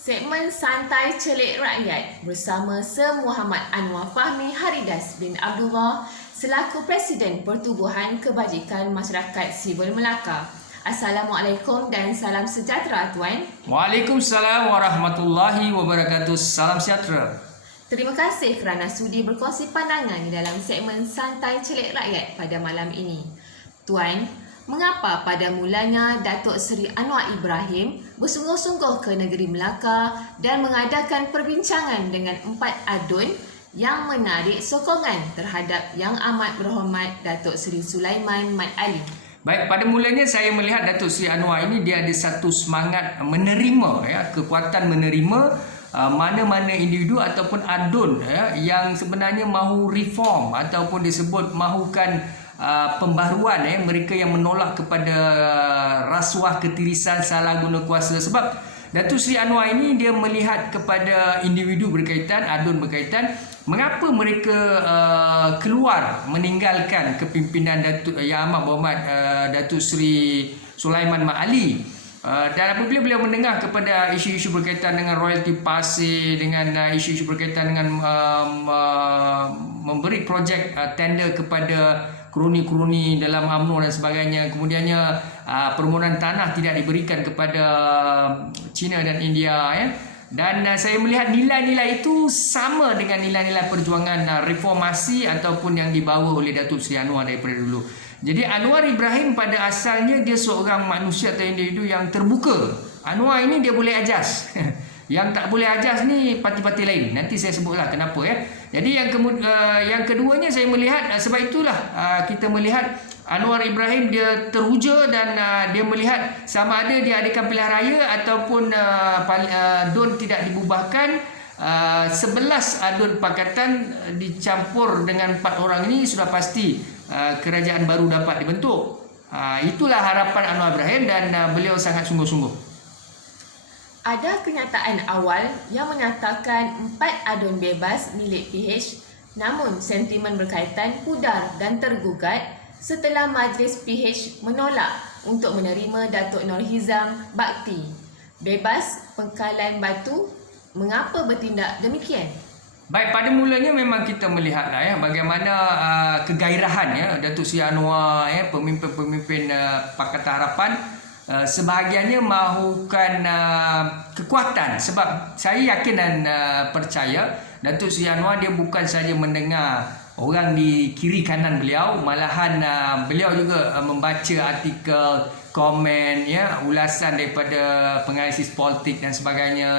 Segmen Santai Celik Rakyat bersama Sir Muhammad Anwar Fahmi Haridas bin Abdullah selaku Presiden Pertubuhan Kebajikan Masyarakat Sivil Melaka. Assalamualaikum dan salam sejahtera tuan. Waalaikumsalam warahmatullahi wabarakatuh. Salam sejahtera. Terima kasih kerana sudi berkongsi pandangan di dalam segmen Santai Celik Rakyat pada malam ini. Tuan, mengapa pada mulanya Datuk Seri Anwar Ibrahim bersungguh-sungguh ke negeri Melaka dan mengadakan perbincangan dengan 4 adun yang menarik sokongan terhadap Yang Amat Berhormat Datuk Seri Sulaiman Mat Ali? Baik, pada mulanya saya melihat Datuk Seri Anwar ini dia ada satu semangat menerima, kekuatan menerima mana-mana individu ataupun adun yang sebenarnya mahu reform ataupun disebut mahukan pembaharuan mereka yang menolak kepada rasuah, ketirisan, salah guna kuasa. Sebab Datuk Seri Anwar ini dia melihat kepada individu berkaitan, adun berkaitan, mengapa mereka keluar meninggalkan kepimpinan Yang Amat Berhormat Datuk Seri Sulaiman Mat Ali. Dan apabila beliau mendengar kepada isu-isu berkaitan dengan royalty pasir, dengan isu-isu berkaitan dengan memberi projek tender kepada kroni-kroni dalam UMNO dan sebagainya, kemudiannya permohonan tanah tidak diberikan kepada China dan India, dan saya melihat nilai-nilai itu sama dengan nilai-nilai perjuangan reformasi ataupun yang dibawa oleh Datuk Seri Anwar daripada dulu. Jadi Anwar Ibrahim pada asalnya dia seorang manusia atau individu yang terbuka. Anwar ini dia boleh adjust. Yang tak boleh adjust ni parti-parti lain. Nanti saya sebutlah kenapa Jadi yang keduanya saya melihat sebab itulah kita melihat Anwar Ibrahim dia teruja dan dia melihat sama ada dia adakan pilihan raya ataupun DUN tidak dibubarkan. 11 adun pakatan dicampur dengan 4 orang ini sudah pasti kerajaan baru dapat dibentuk. Itulah harapan Anwar Ibrahim dan beliau sangat sungguh-sungguh. Ada kenyataan awal yang menyatakan 4 adun bebas milik PH, namun sentimen berkaitan pudar dan tergugat setelah Majlis PH menolak untuk menerima Datuk Nur Hizam Bakti. Bebas Pengkalan Batu, mengapa bertindak demikian? Baik, pada mulanya memang kita melihatlah bagaimana kegairahan Datuk Seri Anwar, pemimpin-pemimpin Pakatan Harapan sebahagiannya mahukan kekuatan. Sebab saya yakin dan percaya Datuk Seri Anwar dia bukan saja mendengar orang di kiri kanan beliau, malahan beliau juga membaca artikel, komen, ulasan daripada penganalisis politik dan sebagainya.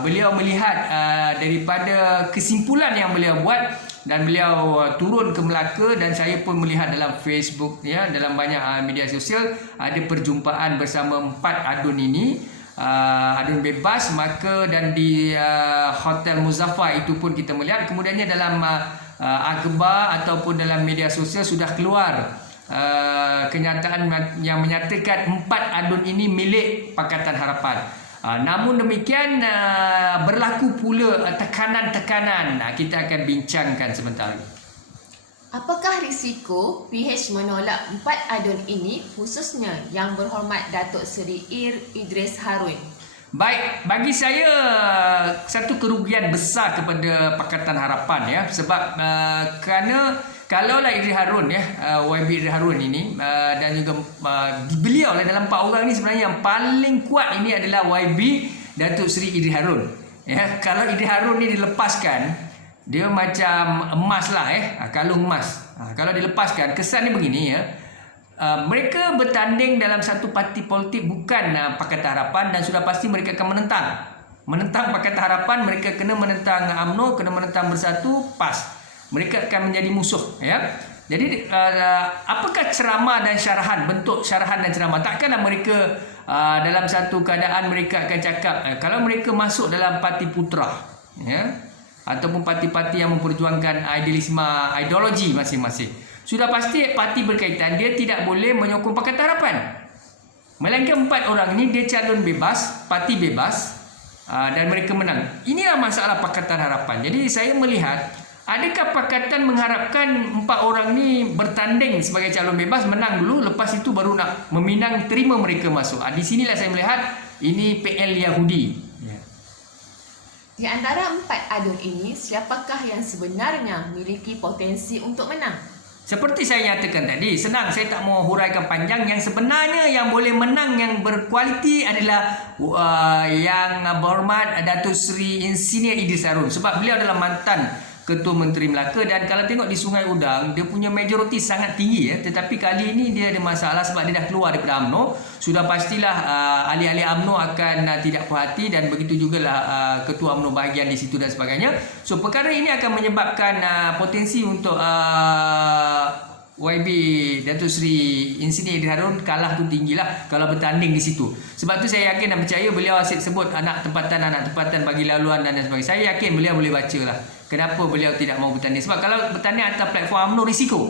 Beliau melihat daripada kesimpulan yang beliau buat dan beliau turun ke Melaka, dan saya pun melihat dalam Facebook, dalam banyak media sosial ada perjumpaan bersama 4 adun ini, adun bebas, maka dan di Hotel Muzaffar itu pun kita melihat. Kemudiannya dalam akhbar ataupun dalam media sosial sudah keluar kenyataan yang menyatakan 4 adun ini milik Pakatan Harapan. Namun demikian berlaku pula tekanan-tekanan. Kita akan bincangkan sebentar lagi. Apakah risiko PH menolak 4 adun ini, khususnya Yang Berhormat Datuk Seri Idris Harun? Baik, bagi saya satu kerugian besar kepada Pakatan Harapan sebab kerana kalaulah Idris Harun YB Idris Harun ini dan juga beliau dalam 4 orang ni sebenarnya yang paling kuat ini adalah YB Datuk Seri Idris Harun. Kalau Idris Harun ni dilepaskan, dia macam emas lah kalung emas. Kalau dilepaskan, kesannya begini mereka bertanding dalam satu parti politik bukan Pakatan Harapan, dan sudah pasti mereka akan menentang Pakatan Harapan. Mereka kena menentang UMNO, kena menentang Bersatu, PAS. Mereka akan menjadi musuh. Jadi apakah ceramah dan syarahan, bentuk syarahan dan ceramah? Takkanlah mereka dalam satu keadaan mereka akan cakap kalau mereka masuk dalam parti putra ataupun parti-parti yang memperjuangkan ideologi masing-masing, sudah pasti parti berkaitan dia tidak boleh menyokong Pakatan Harapan. Melainkan 4 orang ini dia calon bebas, parti bebas, dan mereka menang. Inilah masalah Pakatan Harapan. Jadi saya melihat, adakah Pakatan mengharapkan 4 orang ni bertanding sebagai calon bebas, menang dulu, lepas itu baru nak meminang terima mereka masuk? Di sinilah saya melihat ini PL Yahudi. Di antara 4 adun ini, siapakah yang sebenarnya memiliki potensi untuk menang? Seperti saya nyatakan tadi, senang, saya tak mau huraikan panjang. Yang sebenarnya yang boleh menang, yang berkualiti adalah yang berhormat Datuk Seri Insinyur Idris Harun. Sebab beliau adalah mantan Ketua Menteri Melaka, dan kalau tengok di Sungai Udang, dia punya majoriti sangat tinggi ya. Tetapi kali ini dia ada masalah sebab dia dah keluar daripada UMNO. Sudah pastilah ahli-ahli UMNO akan tidak puas hati, dan begitu jugalah Ketua UMNO bahagian di situ dan sebagainya. So perkara ini akan menyebabkan potensi untuk YB Datuk Seri Insinyur Idris Harun kalah tu tinggilah kalau bertanding di situ. Sebab tu saya yakin dan percaya, beliau asyik sebut anak tempatan bagi laluan dan sebagainya. Saya yakin beliau boleh baca lah kenapa beliau tidak mau bertanding. Sebab kalau bertanding atas platform UMNO risiko.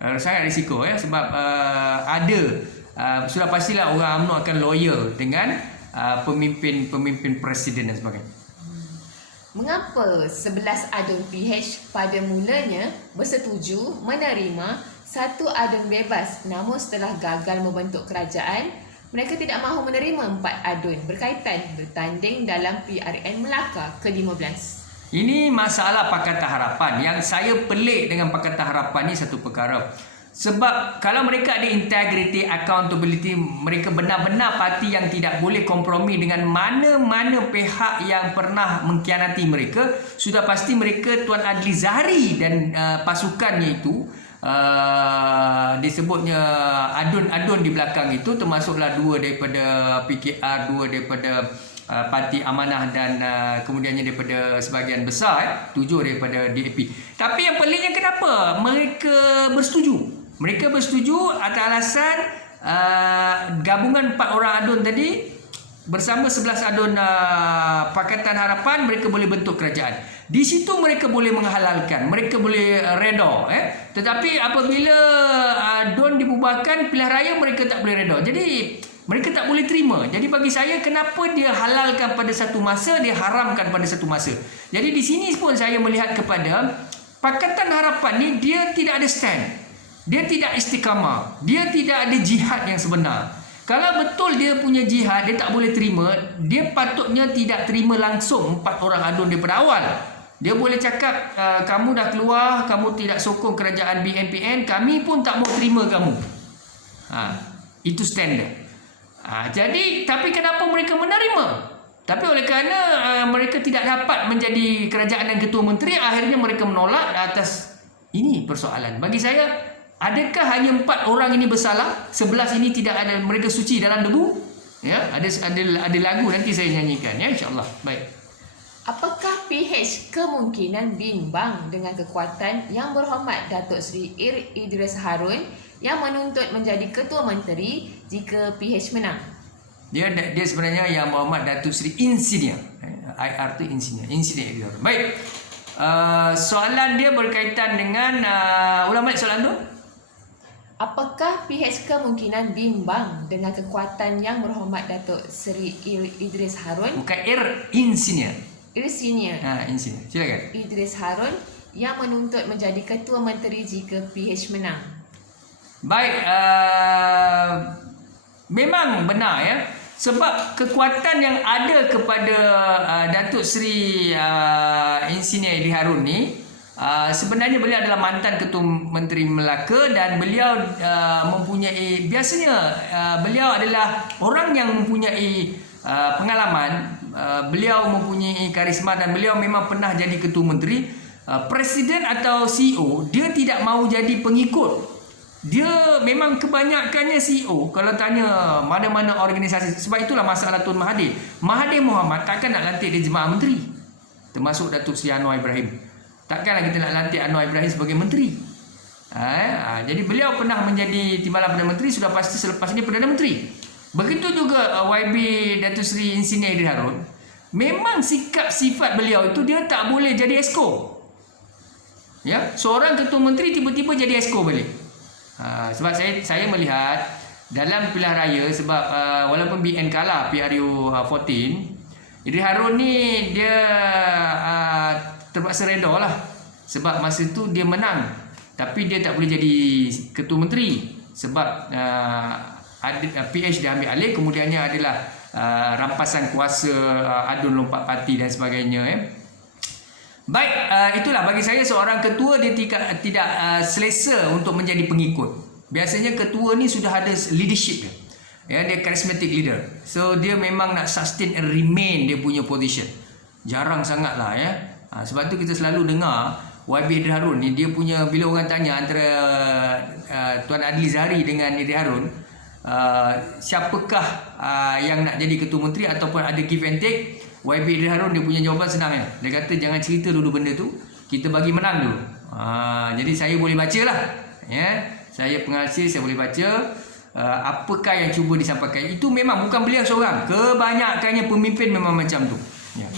Sangat risiko ya. Sebab sudah pastilah orang UMNO akan loyal dengan pemimpin presiden dan sebagainya. Mengapa 11 adun PH pada mulanya bersetuju menerima satu adun bebas, namun setelah gagal membentuk kerajaan, mereka tidak mahu menerima 4 adun berkaitan bertanding dalam PRN Melaka ke-15? Ini masalah Pakatan Harapan. Yang saya pelik dengan Pakatan Harapan ni satu perkara. Sebab kalau mereka ada integrity, accountability, mereka benar-benar parti yang tidak boleh kompromi dengan mana-mana pihak yang pernah mengkhianati mereka, sudah pasti mereka Tuan Adli Zahari dan pasukannya itu, disebutnya adun-adun di belakang itu, termasuklah 2 daripada PKR, 2 daripada Parti Amanah, dan kemudiannya daripada sebahagian besar 7 daripada DAP. Tapi yang peliknya, kenapa mereka bersetuju? Mereka bersetuju atas alasan gabungan 4 orang adun tadi bersama 11 adun Pakatan Harapan, mereka boleh bentuk kerajaan. Di situ mereka boleh menghalalkan, mereka boleh reda. Tetapi apabila adun dibubarkan, pilihan raya mereka tak boleh reda. Jadi mereka tak boleh terima. Jadi bagi saya, kenapa dia halalkan pada satu masa, dia haramkan pada satu masa. Jadi di sini pun saya melihat kepada Pakatan Harapan ni, dia tidak ada stand. Dia tidak istiqamah. Dia tidak ada jihad yang sebenar. Kalau betul dia punya jihad, dia tak boleh terima, dia patutnya tidak terima langsung 4 orang adun daripada awal. Dia boleh cakap, kamu dah keluar, kamu tidak sokong kerajaan BNPN, kami pun tak mau terima kamu. Itu standard. Jadi, tapi kenapa mereka menerima? Tapi oleh kerana mereka tidak dapat menjadi kerajaan dan ketua menteri, akhirnya mereka menolak atas ini persoalan. Bagi saya, adakah hanya 4 orang ini bersalah? 11 ini tidak ada, mereka suci dalam debu? Ya, ada lagu nanti saya nyanyikan ya, insya-Allah. Baik. Apakah PH kemungkinan bimbang dengan kekuatan Yang Berhormat Datuk Seri Idris Harun yang menuntut menjadi ketua menteri jika PH menang? Dia sebenarnya Yang Berhormat Datuk Seri Insinyur. IR tu Insinyur Idris Harun. Baik. Soalan dia berkaitan dengan ulang balik soalan tu. Apakah PH kemungkinan bimbang dengan kekuatan Yang Berhormat Datuk Seri Idris Harun? Bukan Insinyur. Insinyur. Insinyur. Silakan. Idris Harun yang menuntut menjadi ketua menteri jika PH menang. Baik, memang benar ya. Sebab kekuatan yang ada kepada Datuk Seri Insinyur Idris Harun ni, sebenarnya beliau adalah mantan Ketua Menteri Melaka, dan beliau mempunyai, biasanya beliau adalah orang yang mempunyai pengalaman, beliau mempunyai karisma, dan beliau memang pernah jadi Ketua Menteri. Presiden atau CEO, dia tidak mahu jadi pengikut. Dia memang kebanyakannya CEO. Kalau tanya mana-mana organisasi, sebab itulah masalah Tun Mahathir. Mahathir Mohamad takkan nak lantik dia Jemaah Menteri, termasuk Datuk Seri Anwar Ibrahim. Takkanlah kita nak lantik Anwar Ibrahim sebagai menteri. Jadi beliau pernah menjadi Timbalan Perdana Menteri, sudah pasti selepas ini Perdana Menteri. Begitu juga YB Datuk Seri Insinyur Idris Harun. Memang sikap sifat beliau itu, dia tak boleh jadi esko. Ya, seorang ketua menteri tiba-tiba jadi esko balik. Sebab saya melihat dalam pilihan raya, sebab walaupun BN kalah PRU 14, Idris Harun ni dia terpaksa reda lah. Sebab masa tu dia menang, tapi dia tak boleh jadi ketua menteri. Sebab PH dia ambil alih, kemudiannya adalah rampasan kuasa, adun lompat parti dan sebagainya. Baik, itulah bagi saya seorang ketua dia tidak selesa untuk menjadi pengikut. Biasanya ketua ni sudah ada leadership dia. Ya, dia charismatic leader. So dia memang nak sustain and remain dia punya position. Jarang sangat lah ya. Sebab tu kita selalu dengar YB Idris Harun ni, dia punya, bila orang tanya antara Tuan Adli Zahari dengan Idris Harun, siapakah yang nak jadi ketua menteri ataupun ada give and take, YB Idris Harun dia punya jawapan senang ya. Dia kata jangan cerita dulu benda tu, kita bagi menang dulu. Jadi saya boleh baca lah ya. Saya pengasih, saya boleh baca apakah yang cuba disampaikan. Itu memang bukan beliau seorang, kebanyakannya pemimpin memang macam tu ya.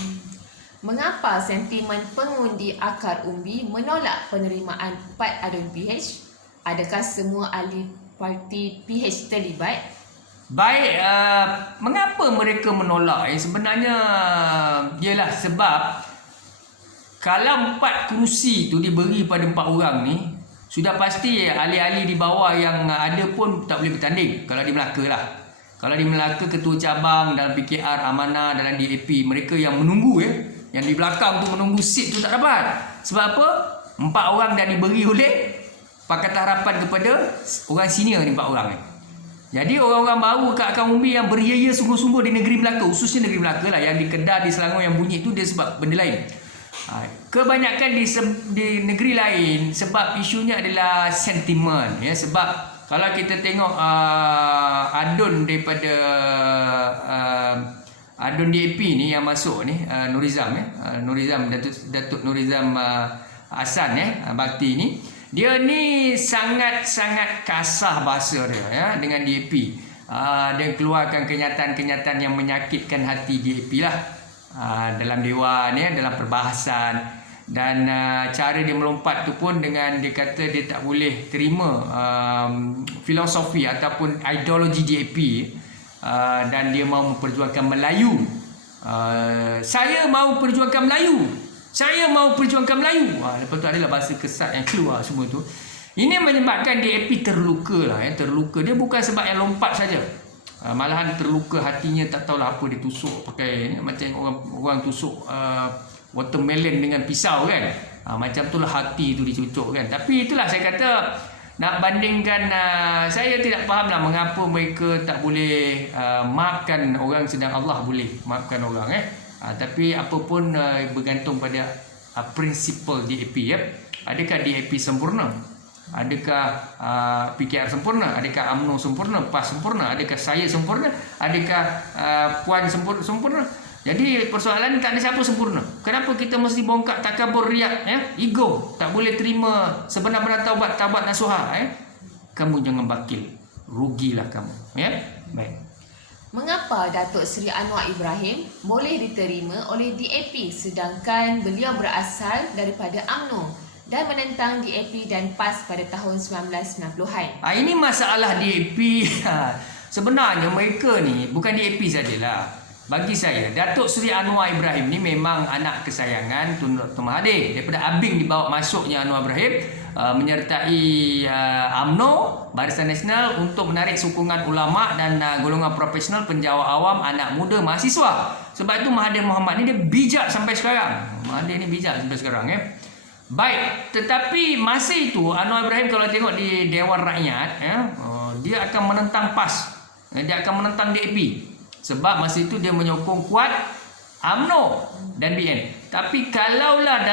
Mengapa sentimen pengundi akar umbi menolak penerimaan Pat Adun PH? Adakah semua ahli parti PH terlibat? Baik, mengapa mereka menolak? Sebenarnya ialah sebab kalau 4 kerusi tu diberi pada 4 orang ni, sudah pasti ahli-ahli di bawah yang ada pun tak boleh bertanding kalau di Melaka lah. Kalau di Melaka, ketua cabang dalam PKR, Amanah dalam DAP, mereka yang menunggu ya, yang di belakang tu menunggu seat tu tak dapat. Sebab apa? 4 orang dah diberi oleh Pakatan Harapan kepada orang senior ni, 4 orang ni. Jadi orang-orang baru kat akar umbi yang beria-ia sungguh-sungguh di negeri Melaka, khususnya negeri Melaka lah, yang di Kedah, di Selangor yang bunyi tu dia sebab benda lain. Kebanyakan di negeri lain sebab isunya adalah sentimen ya. Sebab kalau kita tengok adun daripada adun DAP ni yang masuk ni, Nurizam Nurizam, Datuk Nurizam Hasan Bakti ni, dia ni sangat-sangat kasar bahasa dia ya dengan DAP. Dia keluarkan kenyataan-kenyataan yang menyakitkan hati DAP lah, dalam dewan ya, dalam perbahasan, dan cara dia melompat tu pun dengan dia kata dia tak boleh terima filosofi ataupun ideologi DAP, dan dia mahu memperjuangkan Melayu. Saya mahu perjuangkan Melayu, saya mahu perjuangkan Melayu. Lepas tu adalah bahasa kesat yang keluar semua tu. Ini menyebabkan DAP terluka lah ya, terluka. Dia bukan sebab yang lompat saja, malahan terluka hatinya, tak tahulah apa dia tusuk pakai ni, macam orang tusuk watermelon dengan pisau kan. Macam itulah hati tu dicucuk kan. Tapi itulah saya kata, nak bandingkan, saya tidak faham lah mengapa mereka tak boleh maafkan orang, sedang Allah boleh maafkan orang tapi apa pun bergantung pada prinsipal DAP ya. Adakah DAP sempurna? Adakah PKR sempurna? Adakah UMNO sempurna? PAS sempurna? Adakah saya sempurna? Adakah Puan sempurna? Jadi persoalan ni tak ada siapa sempurna. Kenapa kita mesti bongkak takabur, riak ya? Ego, tak boleh terima sebenar-benar taubat nasuha Kamu jangan bakil, rugilah kamu ya. Baik. Mengapa Datuk Seri Anwar Ibrahim boleh diterima oleh DAP sedangkan beliau berasal daripada UMNO dan menentang DAP dan PAS pada tahun 1990-an? Ini masalah DAP. Sebenarnya mereka ni bukan DAP sajalah. Bagi saya, Datuk Seri Anwar Ibrahim ni memang anak kesayangan Tun Dr. Mahathir. Daripada abing dibawa masuknya Anwar Ibrahim menyertai UMNO, Barisan Nasional, untuk menarik sokongan ulama dan golongan profesional, penjawat awam, anak muda, mahasiswa. Sebab itu Mahathir Mohamad ni dia bijak sampai sekarang. Mahathir ni bijak sampai sekarang Baik, tetapi masa itu Anwar Ibrahim kalau tengok di Dewan Rakyat dia akan menentang PAS, dia akan menentang DAP. Sebab masa itu dia menyokong kuat UMNO dan BN. Tapi kalaulah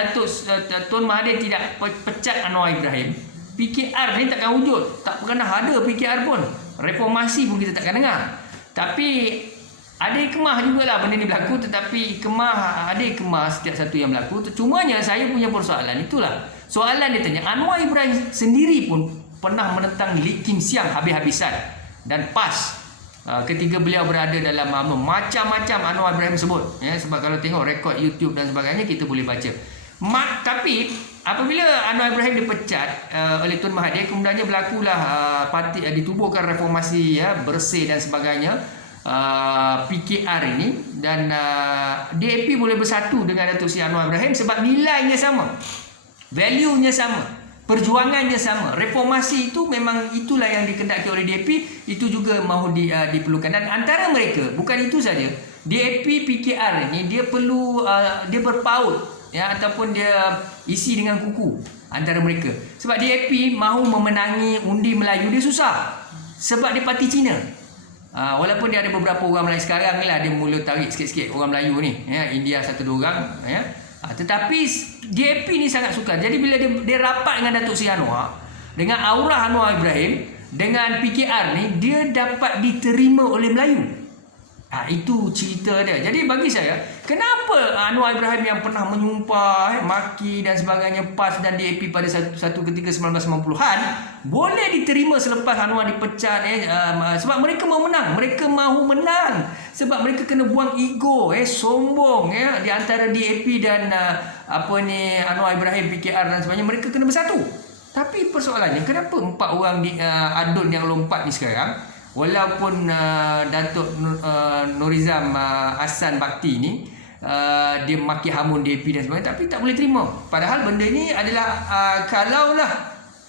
Tun Mahathir tidak pecat Anwar Ibrahim, PKR ni takkan wujud. Tak pernah ada PKR pun. Reformasi pun kita takkan dengar. Tapi ada hikmah jugalah benda ni berlaku. Tetapi ada hikmah setiap satu yang berlaku. Cumanya saya punya persoalan itulah. Soalan dia tanya, Anwar Ibrahim sendiri pun pernah menentang Lee Kim Siang habis-habisan dan PAS. Ketika beliau berada dalam UMNO, macam-macam Anwar Ibrahim sebut sebab kalau tengok rekod YouTube dan sebagainya kita boleh baca. Tapi apabila Anwar Ibrahim dipecat oleh Tun Mahathir, kemudiannya berlakulah parti ditubuhkan reformasi bersih dan sebagainya, PKR ini, dan DAP boleh bersatu dengan Datuk Seri Anwar Ibrahim sebab nilainya sama, value-nya sama, perjuangannya sama. Reformasi itu memang itulah yang dikehendaki oleh DAP, itu juga mahu diperlukan. Dan antara mereka, bukan itu saja, DAP PKR ini dia perlu dia berpaut ya, ataupun dia isi dengan kuku antara mereka. Sebab DAP mahu memenangi undi Melayu dia susah. Sebab dia parti Cina. Walaupun dia ada beberapa orang Melayu sekarang ni lah, dia mula tarik sikit-sikit orang Melayu ni ya, India 1-2 orang ya. Tetapi DAP ni sangat sukar. Jadi bila dia rapat dengan Datuk Seri Anwar, dengan aura Anwar Ibrahim, dengan PKR ni, dia dapat diterima oleh Melayu. Itu cerita dia. Jadi bagi saya, kenapa Anwar Ibrahim yang pernah menyumpah, maki dan sebagainya PAS dan DAP pada satu ketika 1990-an boleh diterima selepas Anwar dipecat sebab mereka mahu menang. Mereka mahu menang sebab mereka kena buang ego, sombong ya, di antara DAP dan Anwar Ibrahim, PKR dan sebagainya. Mereka kena bersatu. Tapi persoalannya, kenapa 4 orang adun yang lompat ni sekarang, walaupun Datuk Nurizam Hassan Bakti ni dia maki hamun DAP dan sebagainya, tapi tak boleh terima. Padahal benda ni adalah kalaulah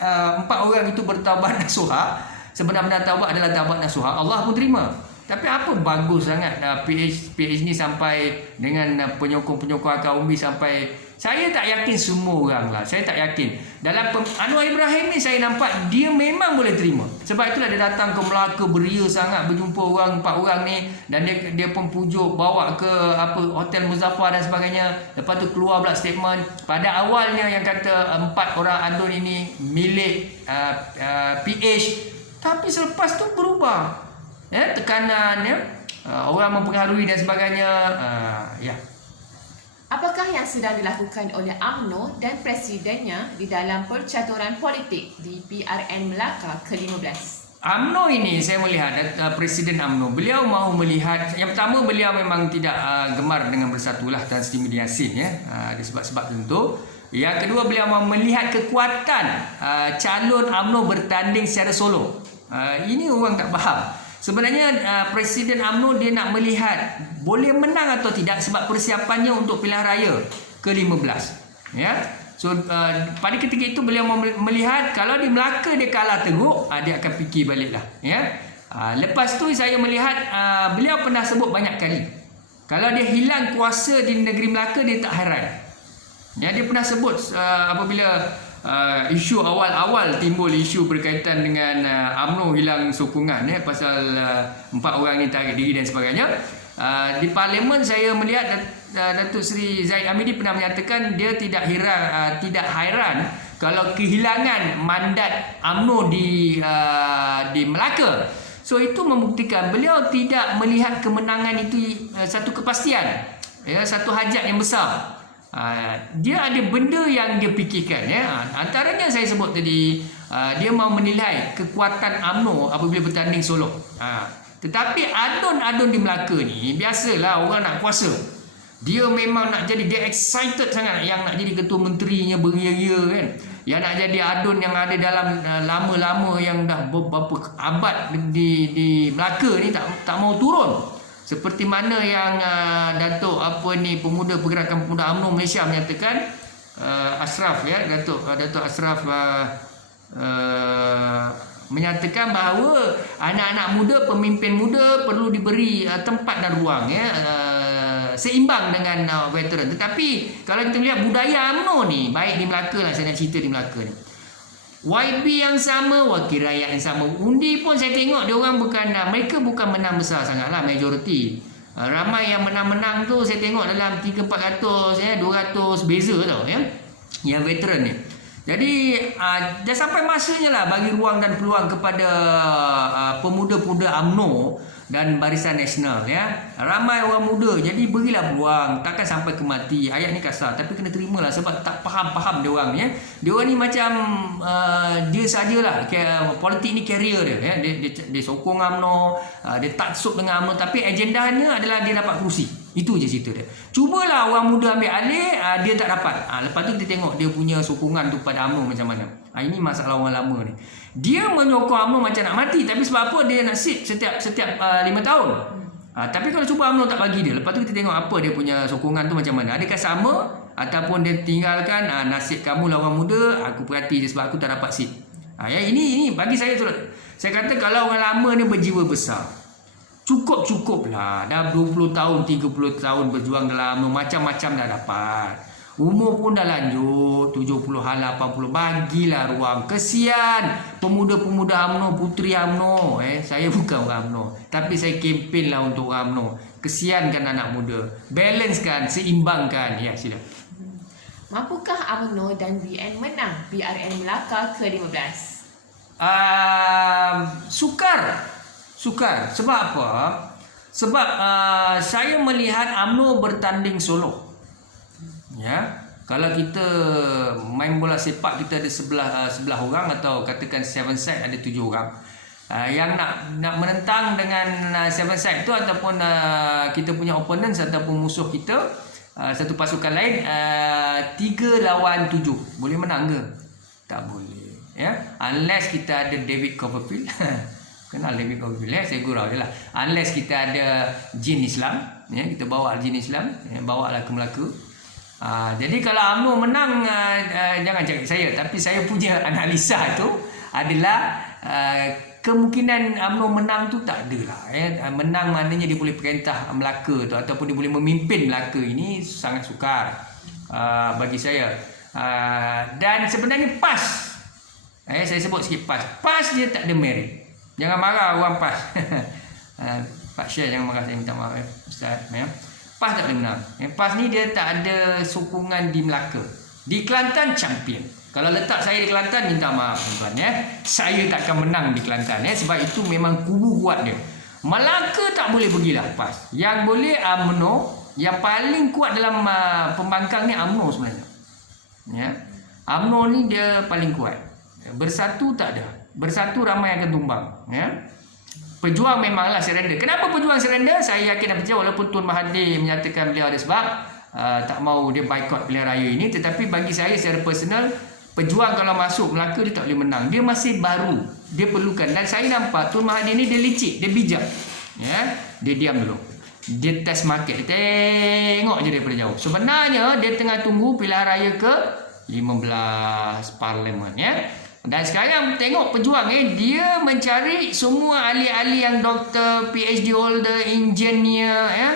4 orang itu bertaubat nasuha, sebenar-benar taubat adalah taubat nasuha, Allah pun terima. Tapi apa bagus sangat PH ni sampai dengan penyokong-penyokong akar umbi sampai, saya tak yakin semua orang lah. Saya tak yakin. Dalam Anwar Ibrahim ni saya nampak dia memang boleh terima. Sebab itulah dia datang ke Melaka beria sangat, berjumpa orang 4 orang ni, dan dia pun pujuk bawa ke Hotel Muzaffar dan sebagainya. Lepas tu keluar pula statement pada awalnya yang kata 4 orang adun ini milik PH, tapi selepas tu berubah. Tekanan orang mempengaruhi dan sebagainya. Apakah yang sedang dilakukan oleh UMNO dan presidennya di dalam percaturan politik di PRN Melaka ke-15? UMNO ini saya melihat Presiden UMNO, beliau mahu melihat, yang pertama beliau memang tidak gemar dengan bersatulah Tan Sri Muhyiddin Yassin ya, ada sebab-sebab tentu. Yang kedua, beliau mahu melihat kekuatan calon UMNO bertanding secara solo. Ini orang tak faham. Sebenarnya Presiden UMNO dia nak melihat boleh menang atau tidak sebab persiapannya untuk pilihan raya ke-15 ya. So pada ketika itu beliau melihat kalau di Melaka dia kalah teruk, dia akan fikir baliklah ya. Lepas tu saya melihat beliau pernah sebut banyak kali kalau dia hilang kuasa di negeri Melaka dia tak hairan ya. Dia pernah sebut apabila isu awal-awal timbul isu berkaitan dengan UMNO hilang sokongan pasal 4 orang ni tarik diri dan sebagainya. Di parlimen saya melihat Datuk Seri Zahid Hamidi pernah menyatakan dia tidak hairan kalau kehilangan mandat UMNO di Melaka. So itu membuktikan beliau tidak melihat kemenangan itu satu kepastian ya, satu hajat yang besar. Dia ada benda yang dia fikirkan ya. Antaranya saya sebut tadi, dia mahu menilai kekuatan UMNO apabila bertanding solo. Tetapi adun-adun di Melaka ni biasalah orang nak kuasa. Dia memang nak jadi, dia excited sangat yang nak jadi ketua menterinya beria-ria kan. Yang nak jadi adun yang ada dalam lama-lama yang dah beberapa abad di Melaka ni tak mau turun. Seperti mana yang Datuk pemuda Pergerakan Pemuda UMNO Malaysia menyatakan, Ashraf ya, Datuk Ashraf menyatakan bahawa anak-anak muda, pemimpin muda perlu diberi tempat dan ruang ya, seimbang dengan veteran. Tetapi kalau kita lihat budaya UMNO ni, baik di Melaka lah, saya nak cerita di Melaka ni, YB yang sama, wakil rakyat yang sama, undi pun saya tengok dia orang mereka bukan menang besar sangatlah, majoriti. Ramai yang menang-menang tu saya tengok dalam 300-400 ya, 200 beza tau ya, yang veteran ni. Jadi dah sampai masanya lah bagi ruang dan peluang kepada pemuda-pemuda UMNO dan Barisan Nasional ya. Ramai orang muda, jadi berilah peluang, takkan sampai ke mati. Ayat ni kasar tapi kena terimalah sebab tak faham dia orang ya. Dia orang ni macam dia sajalah politik ni career dia ya. Dia sokong UMNO, dia taksub dengan UMNO, tapi agendanya adalah dia dapat kerusi. Itu je cerita dia. Cubalah orang muda ambil alih, dia tak dapat. Lepas tu kita tengok dia punya sokongan tu pada UMNO macam mana. Ini masalah orang lama ni. Dia menyokong UMNO macam nak mati, tapi sebab apa dia nak sit setiap 5 tahun. Tapi kalau cuba UMNO tak bagi dia, lepas tu kita tengok apa dia punya sokongan tu macam mana. Adakah sama ataupun dia tinggalkan nasib kamu lah orang muda, aku perhati je sebab aku tak dapat seat. Ya, ini bagi saya tu. Saya kata kalau orang lama ni berjiwa besar, cukup lah. Dah 20 tahun, 30 tahun berjuang dalam UMNO, macam-macam dah dapat. Umur pun dah lanjut, 70 hal 80, bagilah ruang. Kesian pemuda-pemuda UMNO, puteri UMNO. Saya bukan orang UMNO, tapi saya kempen lah untuk orang UMNO. Kesiankan anak muda, balancekan, seimbangkan. Ya, sila. Mampukah UMNO dan BN menang BRN Melaka ke-15? Sukar. Sebab apa? Sebab saya melihat UMNO bertanding solo. Ya, kalau kita main bola sepak, kita ada 11 orang atau katakan 7 side ada 7 orang. Yang nak menentang dengan 7 side tu ataupun kita punya opponents ataupun musuh kita, satu pasukan lain, 3 lawan 7 boleh menang ke? Tak boleh, ya, unless kita ada David Copperfield. Kenal David Copperfield, ya? Saya gurau je lah. Unless kita ada jin Islam, ya, kita bawa jin Islam, ya, bawa lah ke Melaka. Jadi kalau UMNO menang, jangan cakap saya, tapi saya punya analisa tu adalah kemungkinan UMNO menang tu tak ada lah. Menang maknanya dia boleh perintah Melaka tu ataupun dia boleh memimpin Melaka, ini sangat sukar bagi saya. Dan sebenarnya PAS, saya sebut sikit PAS dia tak ada merit. Jangan marah orang PAS. Pak Syah jangan marah, saya minta maaf, Ustaz. PAS tak boleh menang. PAS ni dia tak ada sokongan di Melaka. Di Kelantan champion. Kalau letak saya di Kelantan, minta maaf tuan-tuan, ya. Saya takkan menang di Kelantan, ya, sebab itu memang kubu kuat dia. Melaka tak boleh pergilah PAS. Yang boleh UMNO, yang paling kuat dalam pembangkang ni UMNO sebenarnya. Ya. UMNO ni dia paling kuat. Bersatu tak ada. Bersatu ramai akan tumbang, ya. Pejuang memanglah surrender. Kenapa pejuang surrender? Saya yakin dan percaya, walaupun Tun Mahathir menyatakan beliau ada sebab tak mau dia boycott pilihan raya ini, tetapi bagi saya secara personal, pejuang kalau masuk Melaka dia tak boleh menang. Dia masih baru, dia perlukan. Dan saya nampak Tun Mahathir ni dia licik, dia bijak, ya. Dia diam dulu, dia test market, dia tengok je daripada jauh. Sebenarnya dia tengah tunggu pilihan raya ke 15 parlimen, ya. Dan sekarang tengok pejuang, dia mencari semua ahli-ahli yang doktor, PhD holder, engineer, ya.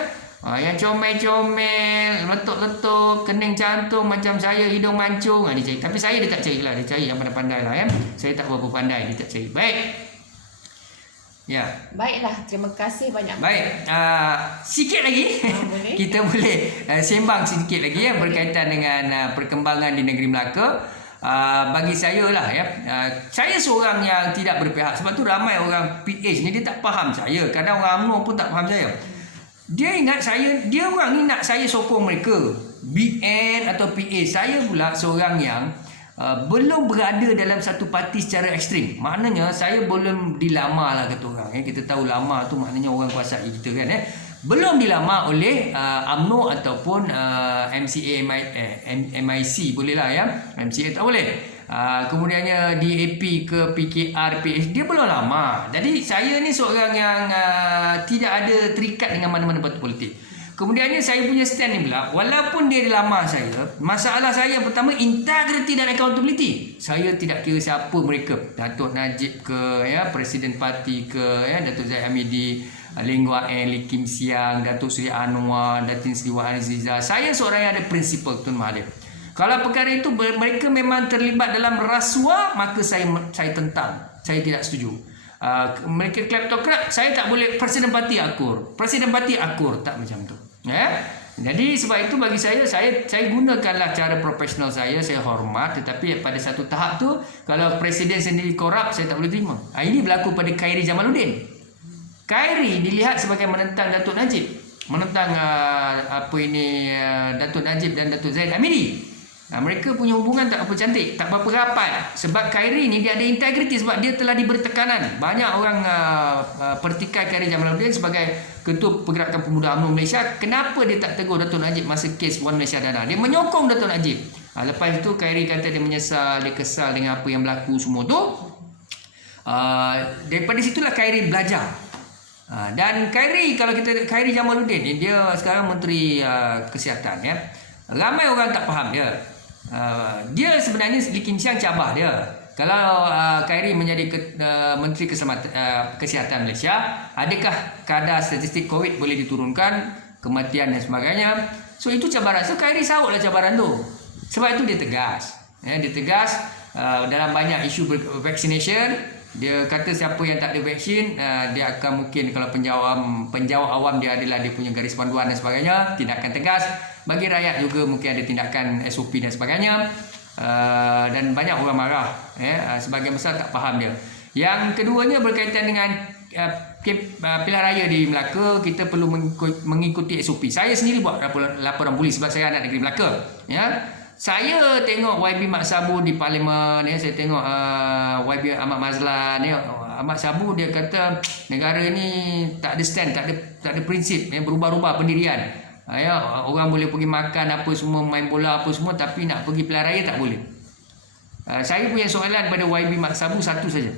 Yang comel-comel, letuk-letuk, kening cantum macam saya, hidung mancung, dia cari. Tapi saya dia tak cari lah, dia cari yang pandai-pandai lah, ya. Saya tak berapa pandai, dia tak cari. Baik. Ya. Baiklah, terima kasih banyak. Baik, sikit lagi boleh. kita boleh sembang sikit lagi, ya, berkaitan dengan perkembangan di negeri Melaka. Bagi saya lah, ya, saya seorang yang tidak berpihak. Sebab tu ramai orang PH ni dia tak faham saya. Kadang orang UMNO pun tak faham saya. Dia ingat saya, dia orang ni nak saya sokong mereka, BN atau PH. Saya pula seorang yang belum berada dalam satu parti secara ekstrim. Maknanya saya belum dilama lah kata orang, ya. Kita tahu lama tu maknanya orang kuasai kita, kan, ya. Belum dilama oleh UMNO ataupun MCA, MIC bolehlah, ya. MCA tak boleh. Kemudiannya DAP ke PKR, PH, dia belum lama. Jadi saya ni seorang yang tidak ada terikat dengan mana-mana parti politik. Kemudiannya saya punya stand ni pula, walaupun dia lama saya, masalah saya yang pertama integrity dan accountability. Saya tidak kira siapa mereka, Datuk Najib ke, ya, Presiden Parti ke, ya, Datuk Zahid Hamidi, Ling Wah En, Lee Kim Siang, Datuk Seri Anwar, Datin Seri Wahid Aziza. Saya seorang yang ada prinsipal, Tun Mahathir. Kalau perkara itu mereka memang terlibat dalam rasuah, maka saya tentang. Saya tidak setuju. Mereka kleptokrat, saya tak boleh. Presiden parti akur, tak macam tu, ya. Jadi sebab itu bagi saya gunakanlah cara profesional saya hormat, tetapi pada satu tahap tu kalau presiden sendiri korup, saya tak boleh terima. Ini berlaku pada Khairi Jamaluddin. Khairi dilihat sebagai menentang Datuk Najib, menentang Datuk Najib dan Datuk Zahid Hamidi. Mereka punya hubungan tak apa cantik, tak berapa rapat. Sebab Khairi ni dia ada integriti, sebab dia telah diberi tekanan. Banyak orang pertikai Khairi Jamaluddin sebagai Ketua Pergerakan Pemuda UMNO Malaysia. Kenapa dia tak tegur Datuk Najib masa kes One Malaysia Dana? Dia menyokong Datuk Najib. Lepas itu Khairi kata dia menyesal, dia kesal dengan apa yang berlaku semua tu. Daripada situlah Khairi belajar. Dan Khairi Jamaluddin ni, dia sekarang Menteri Kesihatan ya. Ramai orang tak faham dia. Dia sebenarnya Lee Kim Chiang cabah dia. Kalau Khairi menjadi Menteri Kesihatan Malaysia, adakah kadar statistik COVID boleh diturunkan, kematian dan sebagainya? So itu cabaran. So Khairi sahutlah cabaran tu. Sebab itu dia tegas. Dia tegas dalam banyak isu vaccination. Dia kata siapa yang tak ada vaksin, dia akan mungkin, kalau penjawab awam dia adalah dia punya garis panduan dan sebagainya, tindakan tegas. Bagi rakyat juga mungkin ada tindakan SOP dan sebagainya. Dan banyak orang marah. Sebahagian besar tak faham dia. Yang keduanya berkaitan dengan pilihan raya di Melaka. Kita perlu mengikuti SOP. Saya sendiri buat laporan polis sebab saya anak negeri Melaka. Saya tengok YB Mat Sabu di Parlimen, saya tengok YB Ahmad Mazlan, Ahmad Sabu dia kata negara ni tak ada stand, tak ada prinsip, berubah-ubah pendirian. Orang boleh pergi makan apa semua, main bola apa semua, tapi nak pergi pilihan raya tak boleh. Saya punya soalan pada YB Mat Sabu satu saja.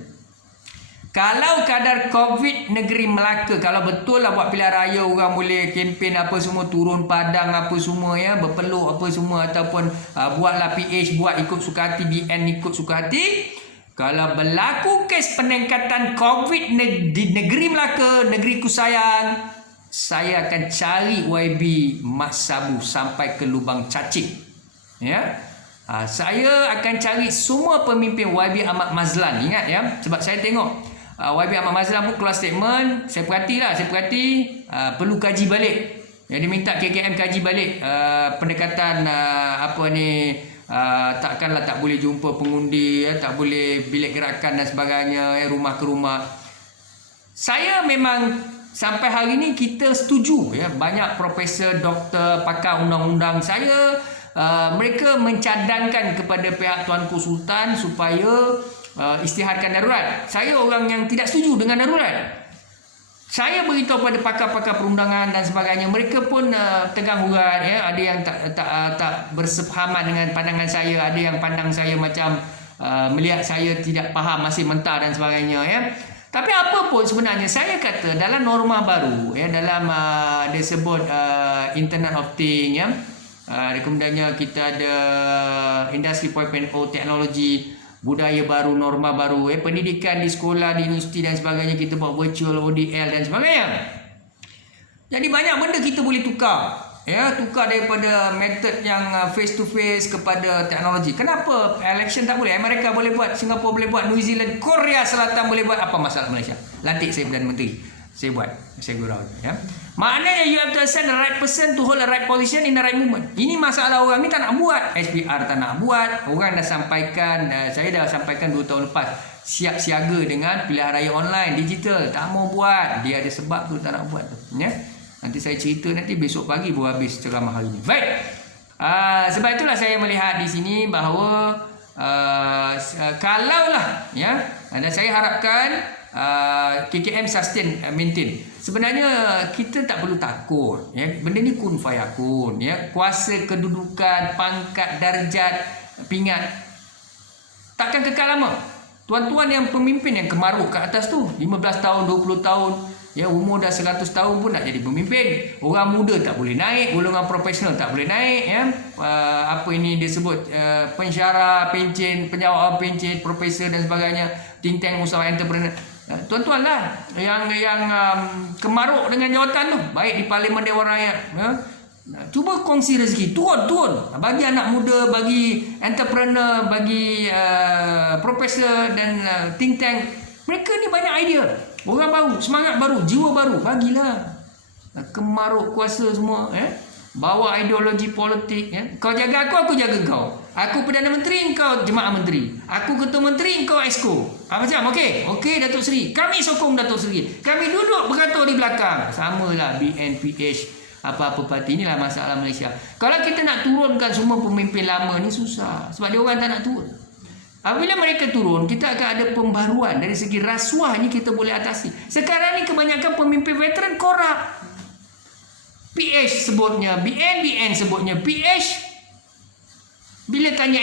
Kalau kadar COVID negeri Melaka, kalau betul lah buat pilihan raya, orang boleh kempen apa semua, turun padang apa semua berpeluk apa semua, ataupun buatlah PH, buat ikut suka hati, BN ikut suka hati. Kalau berlaku kes peningkatan COVID di negeri Melaka, negeriku sayang, saya akan cari YB Mat Sabu sampai ke lubang cacing. Saya akan cari semua pemimpin YB Ahmad Mazlan. Ingat sebab saya tengok YB Ahmad Mazlan pun keluar statement. Saya perhati perlu kaji balik. Dia minta KKM kaji balik pendekatan takkanlah tak boleh jumpa pengundi, tak boleh bilik gerakan dan sebagainya, rumah ke rumah. Saya memang sampai hari ini kita setuju banyak profesor, doktor, pakar undang-undang saya, mereka mencadangkan kepada pihak Tuanku Sultan supaya isytiharkan darurat. Saya orang yang tidak setuju dengan darurat. Saya beritahu pada pakar-pakar perundangan dan sebagainya, mereka pun tegang urat. Ada yang tak bersefahaman dengan pandangan saya, ada yang pandang saya macam melihat saya tidak faham, masih mentah dan sebagainya. Tapi apa pun sebenarnya saya kata dalam norma baru, dalam dia sebut Internet of Things, kemudiannya kita ada Industri 4.0, teknologi, budaya baru, norma baru, pendidikan di sekolah, di universiti dan sebagainya, kita buat virtual, ODL dan sebagainya. Jadi banyak benda kita boleh tukar. Tukar daripada metod yang face to face kepada teknologi. Kenapa election tak boleh? Amerika boleh buat, Singapura boleh buat, New Zealand, Korea Selatan boleh buat. Apa masalah Malaysia? Lantik saya Perdana Menteri, saya buat, saya gurau. Maknanya you have to assign the right person to hold the right position in the right moment. Ini masalah orang ni tak nak buat. SPR tak nak buat. Orang dah sampaikan, saya dah sampaikan 2 tahun lepas, siap siaga dengan pilihan raya online, digital. Tak mau buat. Dia ada sebab tu tak nak buat tu. Nanti saya cerita nanti besok pagi baru habis ceramah hari ini. Baik. Sebab itulah saya melihat di sini bahawa kalaulah dan saya harapkan KKM sustain, maintain. Sebenarnya kita tak perlu takut. Benda ni kun fayakun. Kuasa, kedudukan, pangkat, darjat, pingat takkan kekal lama. Tuan-tuan yang pemimpin yang kemaruk kat atas tu 15 tahun, 20 tahun, umur dah 100 tahun pun nak jadi pemimpin. Orang muda tak boleh naik, golongan profesional tak boleh naik. Apa ini dia sebut, pensyarah, pencen, penjawat pencen, profesor dan sebagainya, think tank, usaha entrepreneur. Tuan-tuan lah yang kemaruk dengan jawatan tu, baik di Parlimen Dewan Rakyat, cuba kongsi rezeki, turun bagi anak muda, bagi entrepreneur, bagi profesor dan think tank. Mereka ni banyak idea, orang baru, semangat baru, jiwa baru, bagilah. Kemaruk kuasa semua, bawa ideologi politik. Kau jaga aku jaga kau. Aku Perdana Menteri, kau Jemaah Menteri. Aku Ketua Menteri, kau Exco. Macam okey Datuk Seri. Kami sokong Datuk Seri. Kami duduk beratur di belakang. Samalah BNPH, apa-apa parti. Inilah masalah Malaysia. Kalau kita nak turunkan semua pemimpin lama ni susah, sebab dia orang tak nak turun. Apabila mereka turun, kita akan ada pembaruan. Dari segi rasuah ni kita boleh atasi. Sekarang ni kebanyakan pemimpin veteran korup. PH sebutnya, BN sebutnya PH. Bila tanya